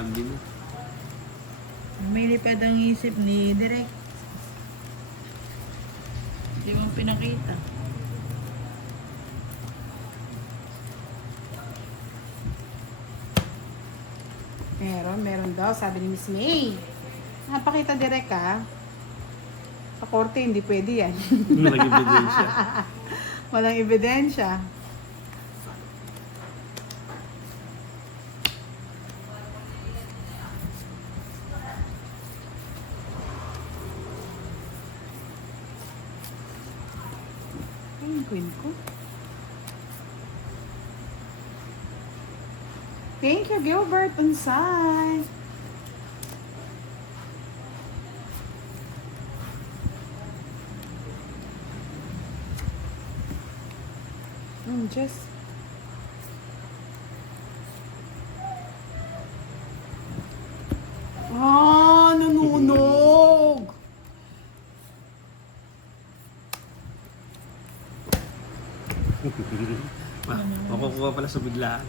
Sinabi mo. May lipad ang isip ni Direk. Hindi mo pinakita. Meron daw, sabi ni Miss May. Napakita direct ha. Sa korte, hindi pwede yan. Walang ebidensya. Walang ebidensya. Ay, yung queen ko. Thank you, Gilbert Unsay. Just nanunog. Makukuha pala sa biglaan.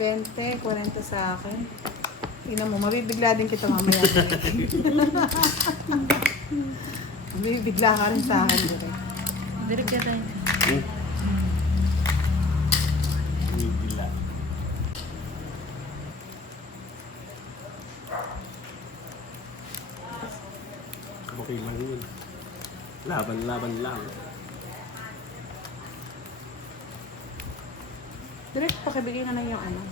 20, 40 sa akin. Tingnan mo, mabibigla din kita mamaya. Mabibigla ka rin sa akin, direct. Direk ka tayo. Bigla. Okay lang yun. Laban-laban lang. Direct, pakibigay na lang yung ano.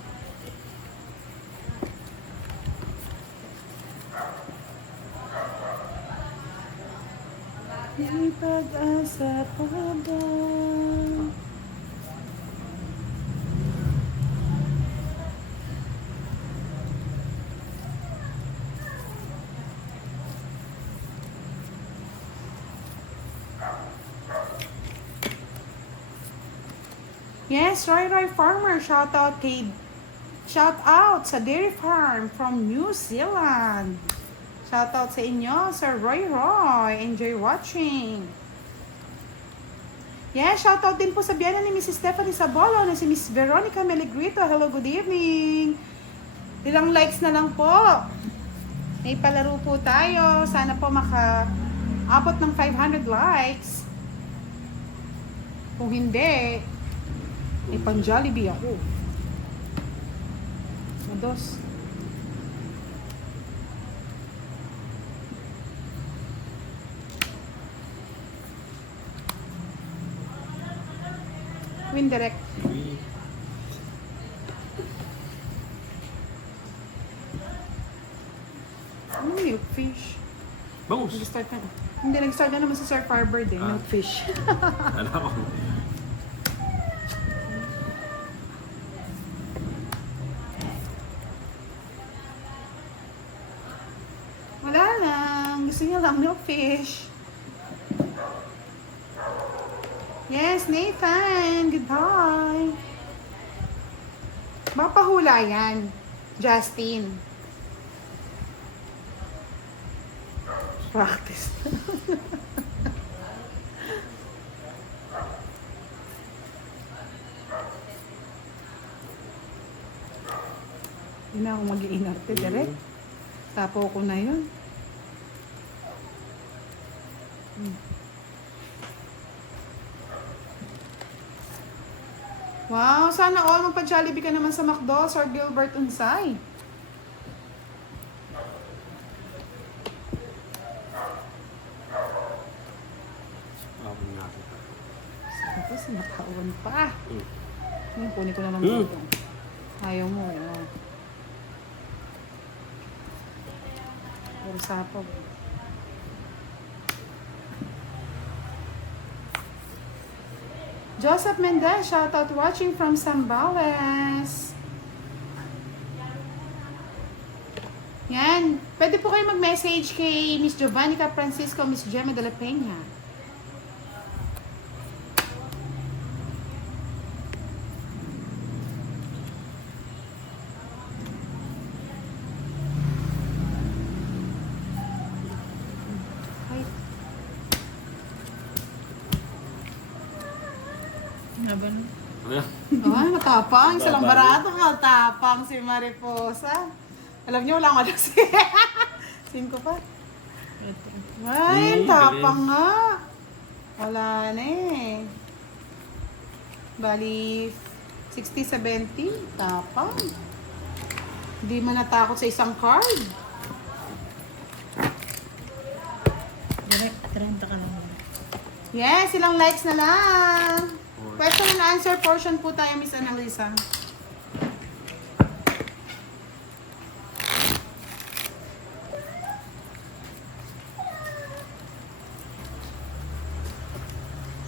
May pag-asa pa ba? Yes, Roy Farmer, shout out sa Dairy Farm from New Zealand. Shout out sa inyo, Sir Roy. Enjoy watching. Yes, shout out din po sa biyana ni Mrs. Stephanie Sabolo na si Miss Veronica Melegrito. Hello, good evening. Ilang likes na lang po. May palaro po tayo. Sana po maka-abot ng 500 likes. Kung hindi, may pang-Jollibee ako. Mados. Win direct. Ano milkfish? Bangus. Nag-start na. Hindi, nag-start na naman si Sir Farber din. Milkfish. Ano ako? Wala lang. Gusto niya lang milkfish. Yes, Nathan. Goodbye. Mapahula yan. Justin. Practice. Hindi na ako mag-iinarte direct. Tapo ko na yun. Wow, sana all magpa-Jollibee ka naman sa McDo, Sir Gilbert Unsay. Ako natin. Tapos nakauwan pa. Ngayon, kunin ko na lang dito. Ayaw mo, yun. Puro sapag. Joseph Mendez, shoutout watching from Zambales. Yan. Pwede po kayo mag-message kay Miss Giovannica Francisco, Miss Gemma de la Peña. Laban. Ano? Ay, matapang. Isa lang barato. Matapang si Mariposa. Alam niyo, wala nga si... 5 pa. Ay, tapang nga. Wala na eh. Bali, 60-70. Tapang. Hindi man natakot sa isang card. Direct 30 ka lang. Yes, ilang likes na lang. Question and answer portion po tayo, Miss Annalisa.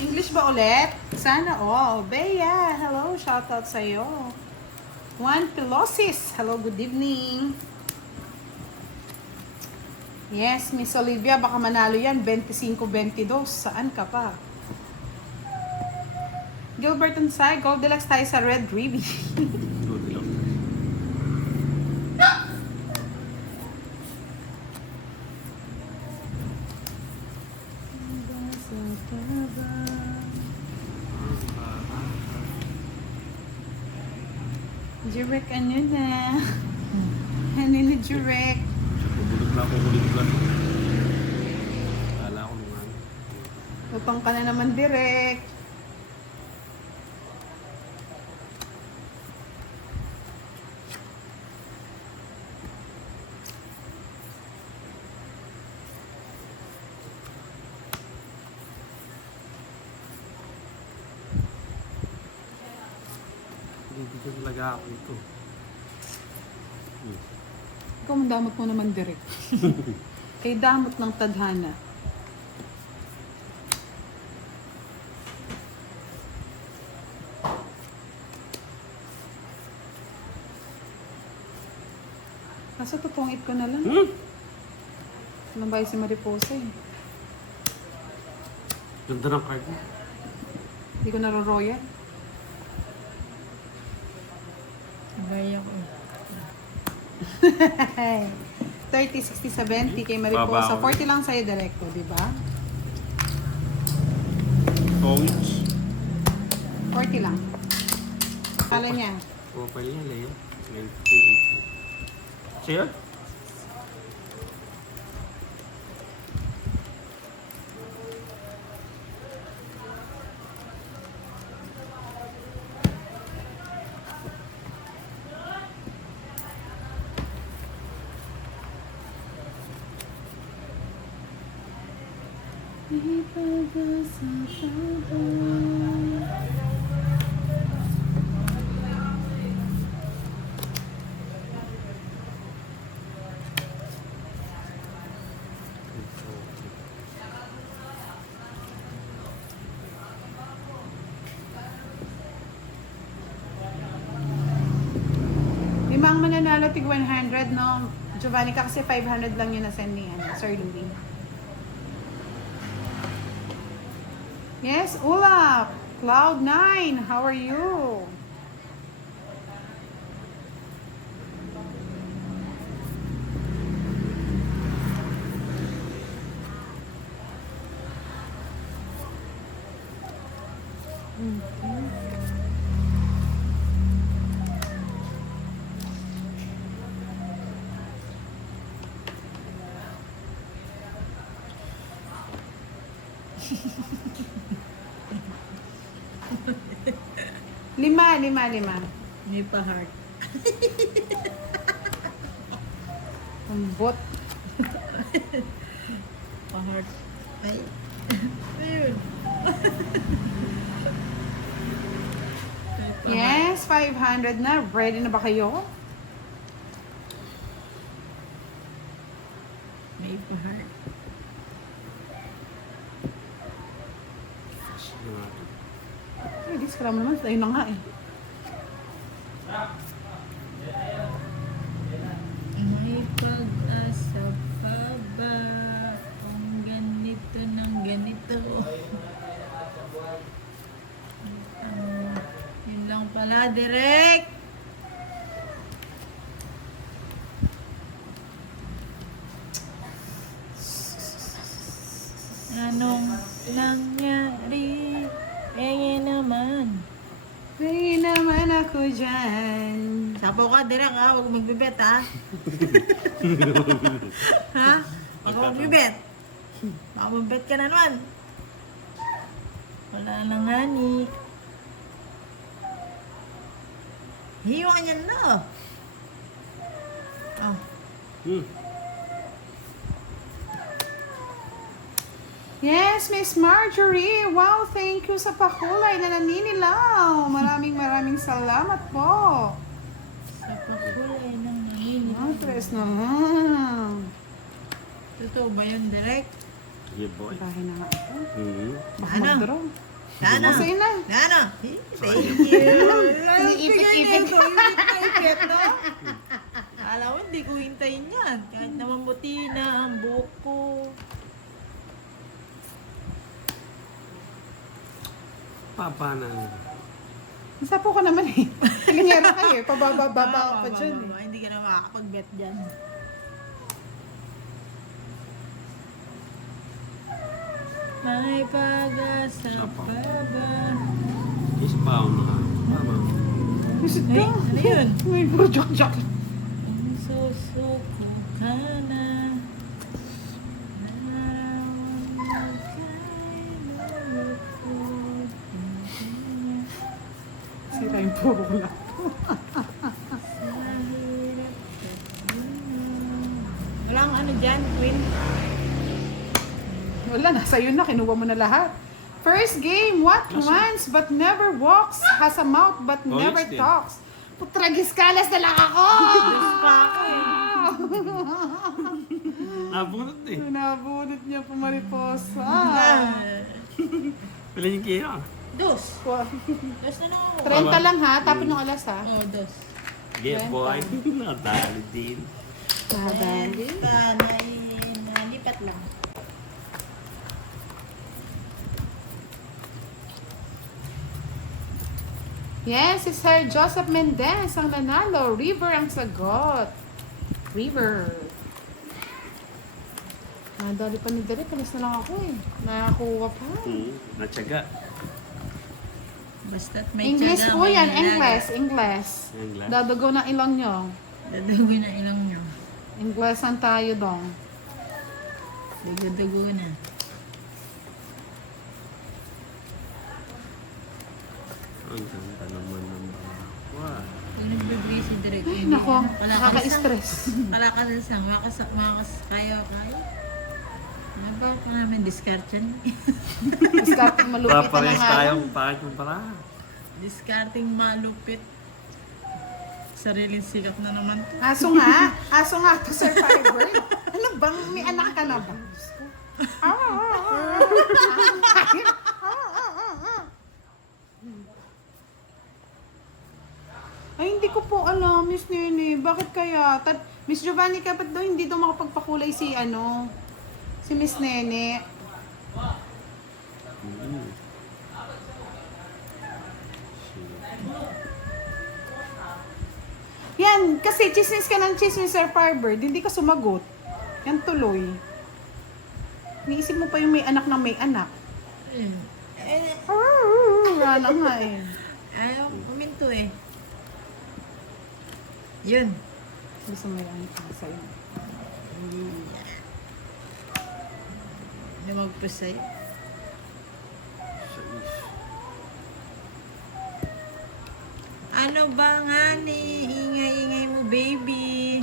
English ba ulit? Sana all. Bea, hello. Shoutout sa'yo. Juan Pilosis, hello, good evening. Yes, Miss Olivia, baka manalo yan. 25-22. Saan ka pa? Gilbert and Sai, Goldilocks tayo sa Red Ruby. Good luck. Jurek, ano na? Ano na, Jurek? Pupulot lang. Kala ko naman. Utang ka na naman, direk. Hindi ko talaga ako ito. Ikaw, mandamot mo naman, direk. Kay damot ng tadhana. Nasa tutungit ko na lang. Anong bahay si Mariposa eh. Ganda ng card mo. Hindi ko naroroyan. Gaya ko. 30, 60, 70 kay Mariposa. Babaw. 40 lang sa'yo direkto, di ba? Tongits. 40 lang. Kala niya. Profile niya, Leo. 19. Siya? Limang mananalo tig 100, no? Giovanni ka kasi 500 lang yun na-send ni Sir Louie. Yes, Ulap! Cloud9, how are you? Lima. May pa-heart. Ang bot. Pa-heart. Ay. Ayun. Yes, 500 na. Ready na ba kayo? May pa-heart. Ay, di scram naman. Ayun na nga eh. May pag-asa pa ba kung ganito ng ganito? Yun lang pala, direct! Anong nangyari? Naman. Ay naman. ako dyan. Sapo ka, direk ha. Huwag magbibet ha. Ha? Baka magbibet. Baka magbet ka na naman. Wala na nga ni. Hiyo ka niyan na. Oh. Yes, Miss Marjorie. Wow, thank you sa pakulay na naninilaw. Maraming salamat po. Sa pakulay ng nanini. Tres naman. Totoo ba yun, direk? Yeah, boy. Bahay na nga ako. Baka Ano? mag-draw. Nana. O, sige na. Nana. Thank you. Iniipit-ipit. Iniipit, no? Alam mo, hindi ko hintayin yan. Kahit naman buti na ang buhok ko. Papa na. Nasapo ko naman eh. Kalinyero kayo. Pababa-baba ka pa dyan eh. Hindi ka na makakapag-bet dyan. May pag-asa Sapaw. pa ba? Ispaw na. Tama. Visit Ay, ka. ano yun? May burjok-jok. Kung susuko ka na, nararamdaman kay lulukod. Sira yung puro ko lang. Sa hirap walang ano dyan, Queen? Wala na, sa'yo na. Kinuha mo na lahat. First game, what runs but never walks, has a mouth but Oh, never yes, din. talks. Putragiskalas na lang ako! Diyos pa ako eh. Nabunot eh. Nabunot niya po mariposa. Pala yung kaya. Dos. Wow. Dos na lang. 30 lang ha, tapon yung alas ha. Oh, dos. Yeah, boy. Nadali din. Nadali. Nalipat lang. Yes, si Sir Joseph Mendez ang nanalo. River ang sagot. River. Nadali pa ni Derek. Alas na lang ako eh. Nakakuha pa. Natsaga. Basta't may English tiyaga, po may yan. nilaga. English. English. English. Dadago na ilong nyo. Dadugin na ilong nyo. Inglesan tayo dong. Dugo na. Ang ganda naman ng bawah. Yung nagbibigay si Direk. Ay, nako. Nakaka-stress. Kalakalasang. Kaya. Ano ba ka namin discard yan? Discarding malupit na Papares nga tayo. lang. Bakit yung pala? Discarding malupit. Sariling sikap na naman to. Aso nga. Aso nga to, Sir Firebird. Ano bang? May anak ka na ba? Ay, hindi ko po alam, Miss Nene. Bakit kaya? Miss Giovanni, kapag daw hindi daw makapagpakulay si si Miss Nene. Yan, kasi chismis ka ng chismis, Sir Firebird. Hindi ka sumagot. Yan tuloy. Niisip mo pa yung may anak na may anak. Wala na nga eh. Ayaw, kuminto eh. Yun. Gusto mo yung sa'yo. Hindi magpasay. Ano ba nga ni? Ingay-ingay mo, baby.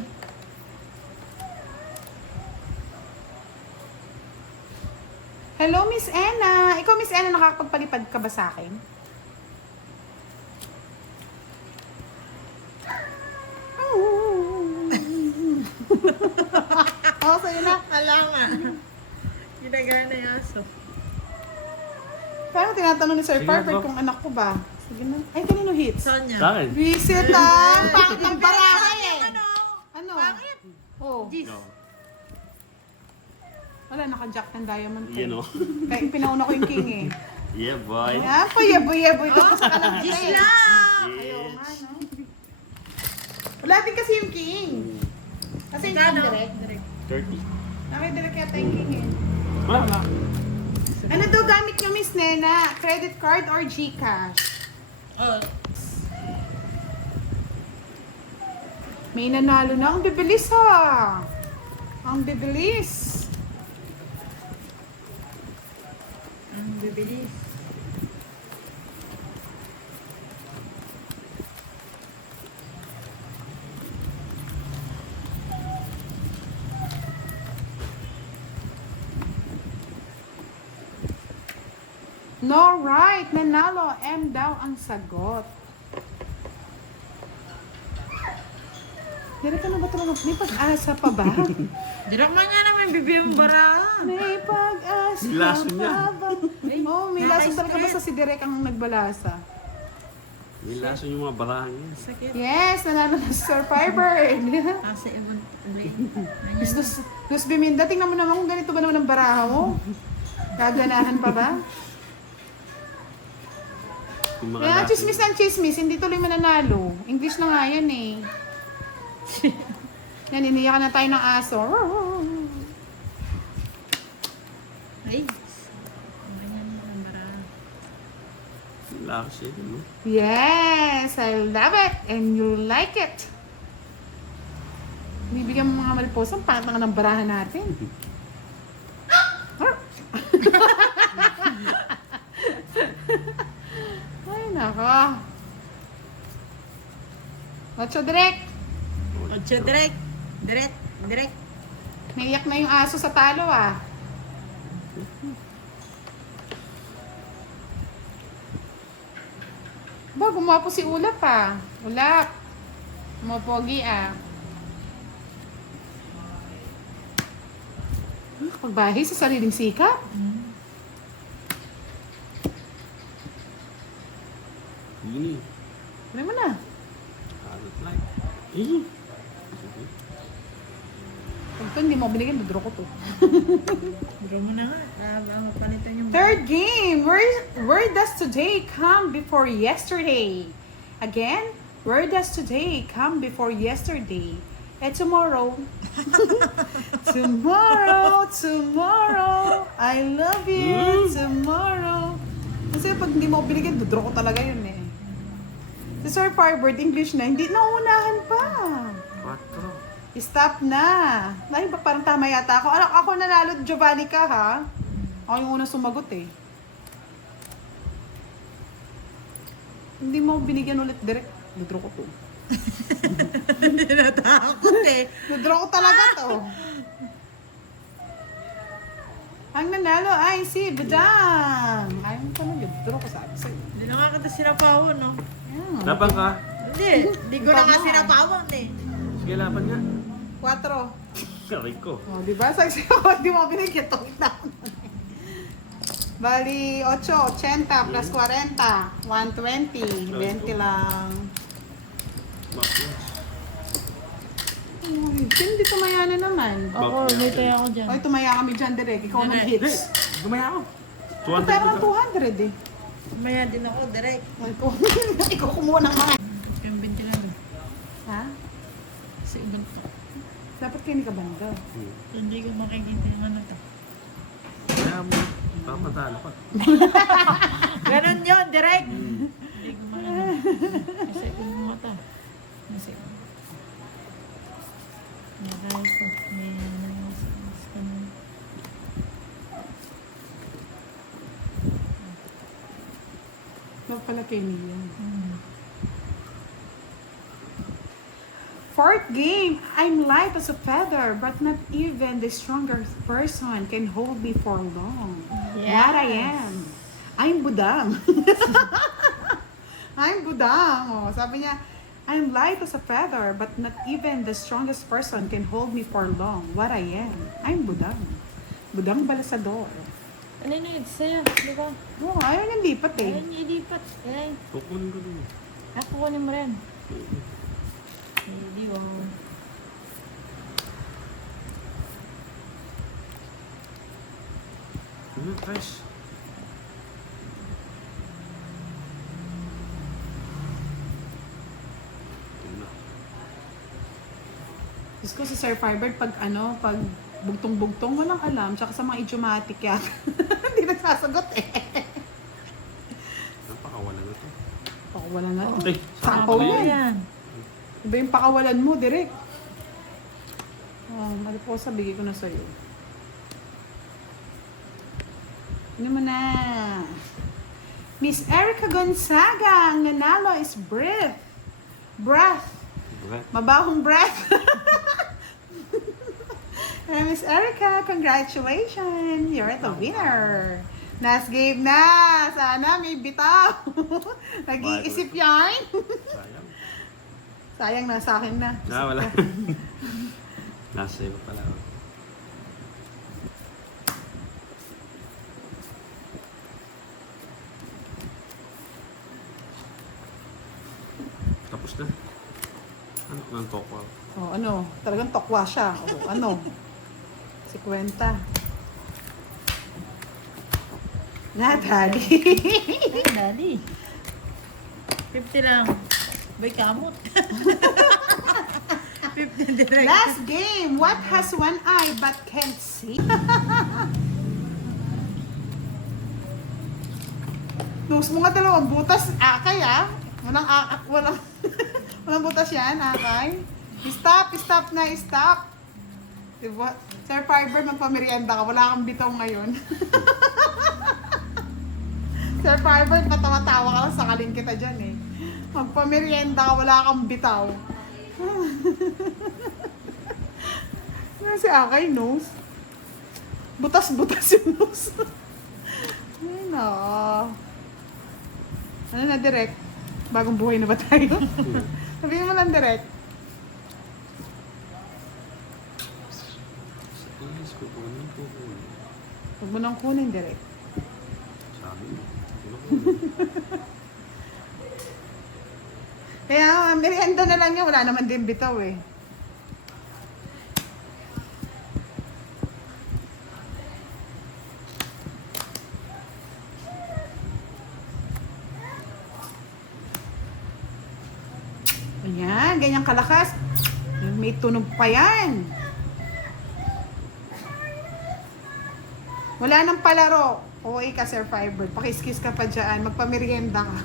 Hello, Miss Anna. Ikaw, Miss Anna, nakakapagpalipad ka ba sa akin? Oo, sa'yo na. Kala nga. Ginagana yung aso. Parang tinatanong ni Sir Sige, Firebird go. kung anak ko ba. Sige na. Ay, kanino hits? Sonya. Sa akin. Visit ah! Pangit ng barakay eh! Ano? Bakit? Oh. Jeez. No. Wala, naka-jack ng diamond ko. You know. Kaya pinauna ko yung king eh. Yeah, boy. Ayan, puyeboy-yeboy ito sa kalang Jeez eh. lang! Ayaw Yes. nga, no? Wala din kasi yung king. Kasi yung Kano? direct. 30. Nakidirect yata yung king eh. Wala nga. Ano daw gamit nyo, Miss Nena? Credit card or Gcash? Oh. May nanalo na. Ang bibilis ha. Ang bibilis. Ang bibilis. No, right. Nanalo. M daw ang sagot. Direk ka na ba talaga? May pag-asa pa ba? Direk man nga naman bibiyang barahan. May pag-asa Laso niya. pa ba? Oh, may laso Nice talaga trip. basta si Direk ang nagbalasa. May laso yung mga barahan yan. Sakit. Yes, nanalo na si Sir Fiber. Kasi ibang uli. Luz Biminda, tingnan mo naman kung ganito ba naman ang baraha mo. Gaganahan pa ba? Yung mga Kaya laso. chismis ng chismis, hindi tuloy mananalo. English na nga yan eh. Yan, iniyakan na tayo ng aso. Ay. Ang ganyan ang barahan. Laso yan, no? Yes, I love it and you like it. Bibigyan mo mga malipos, ang pangat ng barahan natin. Ay, nako. Ocho, Direk. Ocho, direct. Direct. Direct. Naiyak na yung aso sa talo ah. Ba, gumawa po si Ulap ah. Ulap. Mopogi ah. Pagbahi sa sariling sikap. Yun eh. Ano mo na? Alat lang. Eh. Pag ito hindi mo binigyan, dudro ko to. Biro mo na nga. Ang palitan yung Third game. Where does today come before yesterday? Again, where does today come before yesterday? And tomorrow. Tomorrow. I love you. Tomorrow. Kasi pag hindi mo binigyan, dudro ko talaga yun eh. Si Sir Firebird, English na, hindi nauunahan pa. 4. Stop na. Ay, parang tama yata ako. Ako nanalo, Giovanni ka ha? Ako yung unang sumagot eh. Hindi mo binigyan ulit direct. Dudro ko to. Hindi natakot eh. Dudro ko talaga to. Ang nanalo ay si Badang. Ayaw mo pa na yun. Dudro ko sabi sa'yo. Hindi na nga kita sinapawon, no? Ayan. Laban ka. Hindi ko na nga sinapawon eh. Sige, laban nga. 4. Saray ko. Oh, di ba? Sabi sa'yo, di mo binigyan to. Bali, 8, 80 plus 40. 120. 20 lang. Bakit? Uy, hindi tumaya na naman. Ako, may tayo ako dyan. Oy, tumaya kami dyan, Direk. Ikaw ang Direk. hits. Gumaya ako. Ang 200 pera ka. ng 200 eh. Maya din ako, direct. Ikaw kumuha ng mga. Yung binti na doon. Ha? Sa ibang to. Dapat kayo ni kabanda. Hindi ko makikita yung ano to. Kaya mo. Papatalo ka. Ganon yun, direct. Hindi ko makikita. Kasi ko yung mata. Kasi ko. Nakaya ko. May ano. Huwag pala kayo niyo. Hmm. Fourth game. I'm light as a feather, but not even the strongest person can hold me for long. What I am. I'm budang. I'm budang. Oh, sabi niya, I'm light as a feather, but not even the strongest person can hold me for long. What I am. I'm budang. Budang balasador. Ano na yun? Sa'yo, di ba? Oh, ayaw niyang lipat eh. Ayun, ilipat. Ay, Kukunin ko dun. ako kunin mo rin. Hindi ba? Ano, guys? Diyos ko si Sir Firebird, pag bugtong-bugtong, walang alam. Tsaka sa mga idiomatic yata. Hindi nagsasagot eh. Napakawala na to. Oh, wala na. Ay, Sapaw sakto yan. Yan. Iba yung pakawalan mo, direct. Oh, mariposa, bigay ko na sa'yo. Ano mo na? Miss Erica Gonzaga, ang nanalo is breath. Breath. Breath. Mabahong breath. Miss Erica, congratulations. You're the winner. Last game na. Sana may bitaw. Nag-iisip yan. Sayang. Sayang, nasa akin na. Wala. Nasa iyo pala. Tapos na. Ano ang tokwa? Oh, ano? Talagang tokwa siya. Oh, ano? 50. Na, daddy. Ay, daddy. 50 lang. Bay kamot. 50 direct. Last game. What has one eye but can't see? Nose mo nga dalawang butas. Akay ah. Walang walang butas yan, akay. Stop na, stop. Diba? Sir Fiber, magpamerienda ka. Wala kang bitaw ngayon. Sir Fiber, patawa-tawa ka lang, sakalin kita dyan eh. Magpamerienda ka, wala kang bitaw. Ano si akay, nose? Butas-butas yung nose. Ay, no. Ano na, direct? Bagong buhay na ba tayo? Sabihin mo lang direct. Please, kukunin. Huwag mo nang kunin direct. Sabi mo. Kaya, merienda na lang yan. Wala naman din bitaw eh. Ayan, ganyan kalakas. May tunog pa yan. Wala nang palaro. Okay ka, Sir Fiber. Pakiskis ka pa dyan. Magpamerienda ka.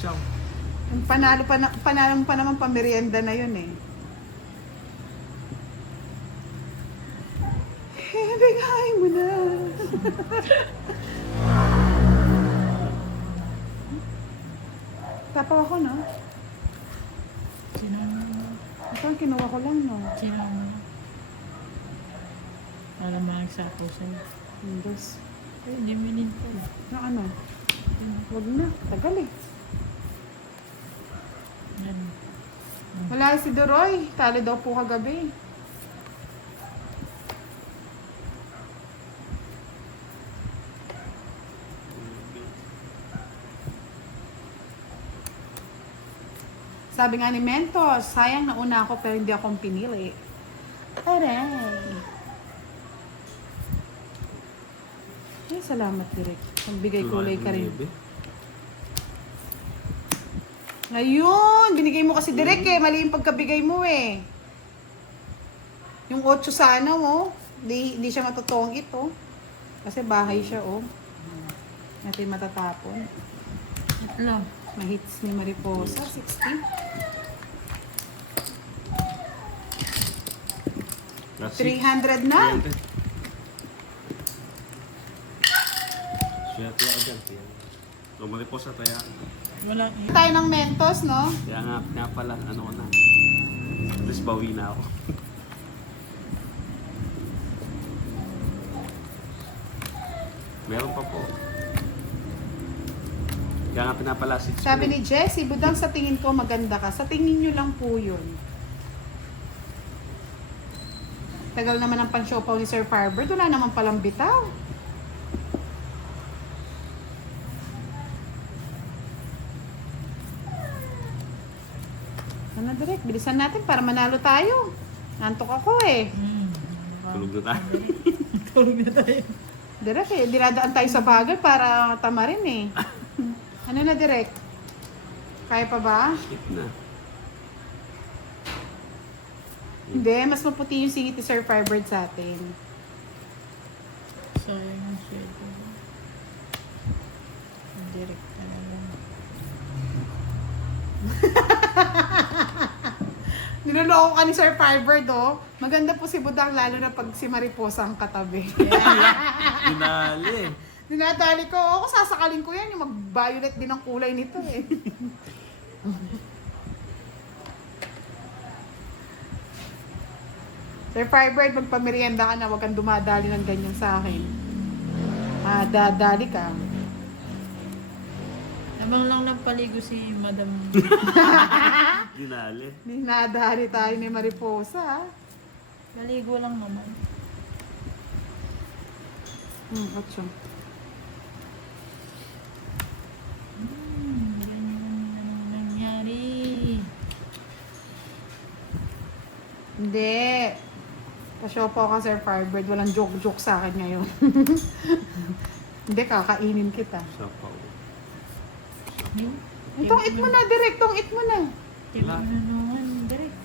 Ciao. Panalo pa naman pamerienda na yun eh. Bigay mo na. Tapaw ako, no? Ito ang kinuha ko lang, no? Alam mo ang sapo sa'yo. Windows. Ay, hindi minin po. Na ano? Huwag na. Tagal eh. Yan. Wala si Doroy. Talo daw po kagabi. Sabi nga ni Mentos, sayang nauna ako pero hindi akong pinili. Aray. Ay, salamat direct. Pagbigay kulay ka rin. Ayun, binigay mo kasi direct eh. Mali yung pagkabigay mo eh. Yung 8 sana oh. Di siya matutong ito. Kasi bahay siya oh. Natin matatapon. Alam. Mahits ni Mariposa, 60. 300 na. Siya tuwa dyan. Lumali po sa taya. Wala. Tayo ng Mentos, no? Kaya nga pala, ano ko na. At least bawi na ako. Meron pa po. Kaya nga pinapalasit. Sabi ni Jessie, Budang, sa tingin ko maganda ka. Sa tingin nyo lang po yun. Tagal naman ang pansiopaw ni Sir Firebird. Wala naman palang bitaw. Ano direct? Bilisan natin para manalo tayo. Nantok ako eh. Tulog na tayo. Tulog na tayo. Direct eh. Diradaan tayo sa bagal para tamarin eh. Ano na direct? Kaya pa ba? Skip na. Hindi, mas maputi yung singit ni Sir Firebird sa atin. Sayang ang sweldo. Direct na lang. Niloloko ka ni Sir Fiber, do. Maganda po si Budang, lalo na pag si Mariposa ang katabi. Dinali. Dinadali ko, ako sasakalin ko yan, yung mag-violet din ang kulay nito eh. Sir Fiber, magpamerienda ka na, huwag kang dumadali ng ganyan sa akin. Dadali ka. Namang lang nagpaligo si Madam. Dinali. Dinadali tayo ni Mariposa, ha? Naligo lang naman. 8. Ganyan ang nangyari. Hindi. Pa-show po ako, Sir Firebird. Walang joke-joke sa akin ngayon. Hindi, kakainin kita. Sapaw. Itong eat mo na, direct. Itong eat mo na. Tipo na naman, direct.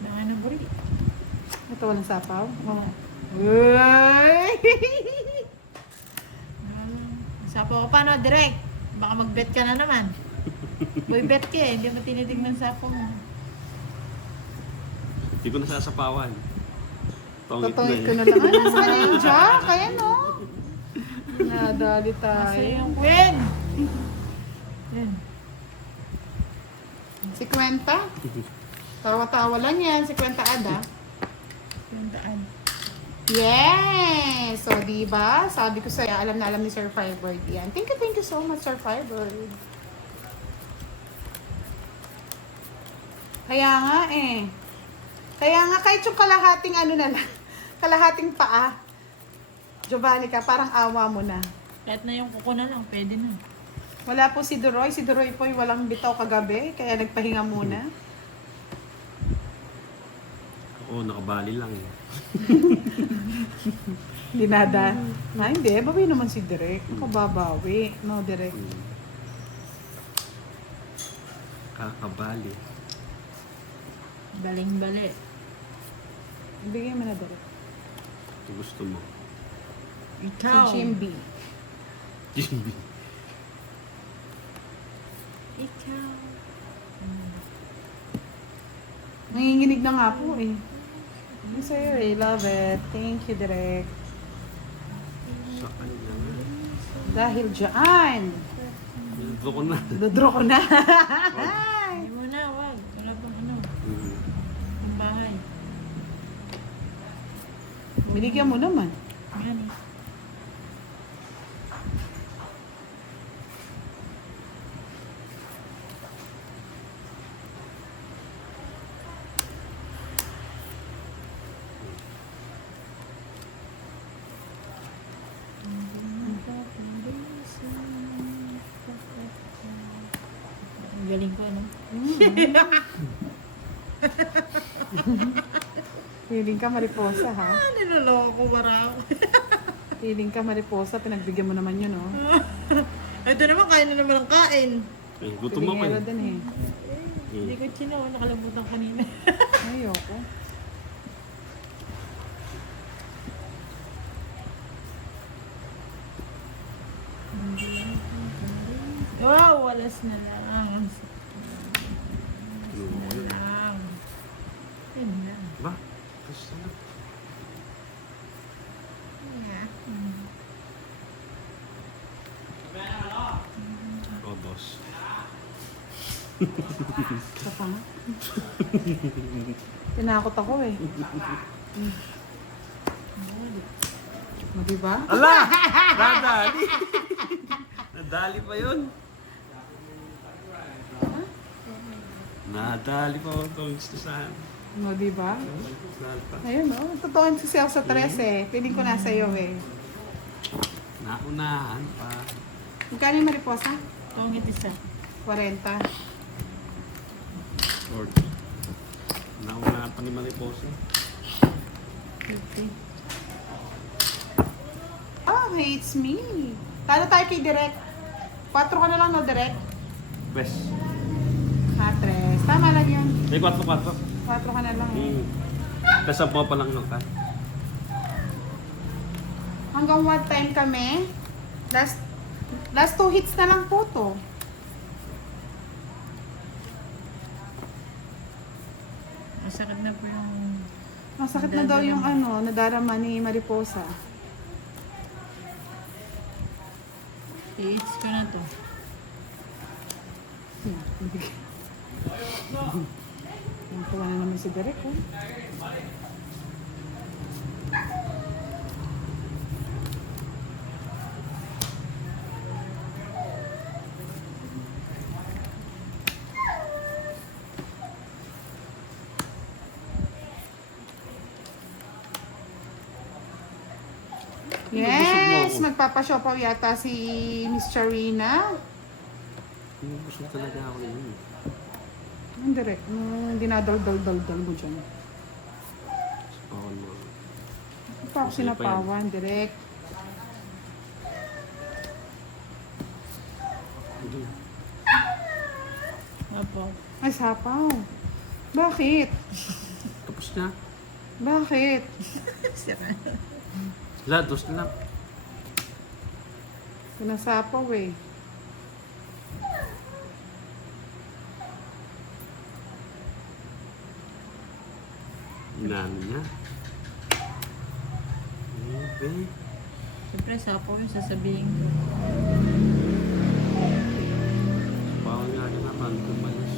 Baka na buri. Ito, walang sapaw? Oo. Uy! Sapo ko paano, direct? Baka mag-bet ka na naman. Boy, bet ka eh. Hindi mo tinitignan sapo mo. Hindi ko nasasapawan. Tongit Totoo na ko na lang. Ah, nasa na yung jack? Kaya no? Nadali Kasi tayo. yung queen. Yan. 50? Tawa-tawa lang yan. 50 ada. Yung daan. Yes! So, diba? Sabi ko sa'yo, alam na alam ni Sir Firebird yan. Thank you so much, Sir Firebird. Kaya nga eh. Kaya nga, kahit yung kalahating ano na lang, kalahating paa, Giovanni ka, parang awa mo na. Kahit na yung kuko na lang, pwede na. Wala po si Duroy. Si Duroy po ay walang bitaw kagabi, kaya nagpahinga muna. Oo, nakabali lang eh. Dinada. Na, hindi. Babawi naman si Direk. Kababawi. No, Direk. Kakabali. Baling-bali. Bigyan mo na, Direk. Ito gusto mo. Si Ikaw. Jimby. Jimmy. Ikaw. Nanginginig na nga po eh. Ang sa'yo eh. Love it. Thank you, Direk. Sa kanya nga. Dahil dyan. Ito ko na. Dodro ko na. Hindi mo na, wag. Wala pang ano. Mhm. Ang bahay. Binigyan mo naman. Yan eh. Ang galing ko, no? Feeling ka mariposa, ha? Niloloko ko bara ako. Feeling ka mariposa. Pinagbigyan mo naman yun, oh. Ito naman, kain na naman ang kain. Eh, gutom ako Pilingero eh. din eh. Hindi ko chino, nakalimutan kanina. Ayoko. Wow, walas na lang. Ano ko yun? Lang. Yun lang. Ba? Gusto na. Yeah. O, dos. Isa pa nga. Tinakot ako eh. O, diba? Ala! Nadali! Nadali pa yun. Nadali pa ako itong gustusan. O, diba? Nadali pa. Ayun, oh. Totoo si Sel sa 13 eh. Piling ko nasa iyo eh. Naunahan pa. Magkano yung mariposa? Tongit isa. 40. 40. Naunahan pa ni Mariposa. 50. Oh, it's me. Talo tayo kay Direk. 4 ka na lang, no, Direk? Best. 3. Tama lang yun. Eh, 4. 4 ka na lang eh. Kasab mo pa lang ng ka. Hanggang what time kami? Last 2 hits na lang po to. Masakit na po yung... Masakit na daw yung ano, nadarama ni Mariposa. I-itch ko na to. Ang tuwa na naman si Derek, oh. Yes! Magpapasiopaw yata si Miss Charina. Busog talaga ako yun. Ang Derek, dinadal-dal-dal-dal mo dyan. Spawn mo. Hindi pa ako sinapawan, Derek. Apo. Ay, sapaw. Bakit? Tapos na. Bakit? Sira. Lados na lang. Sinasapaw eh. Inano niya. Okay. Siyempre, sapo yung sasabihin ko. Bawal nga na naman kumalas.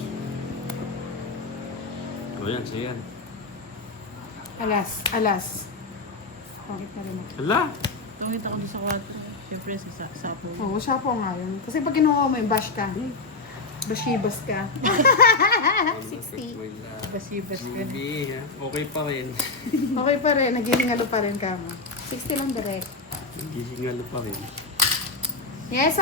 O yan, siya yan. Alas. Pangit na rin ako. Hala! Tungit ako doon sa kwarto. Siyempre, sapo. Oo, sapaw nga yun. Kasi pag kinuha mo yung bash ka, bashibas ka. 60. Basibas ka na. Hindi, ha? Okay pa rin. Okay pa rin, nagigingalo pa rin ka mo. 60 lang direct. Gisingalo pa rin. Yes,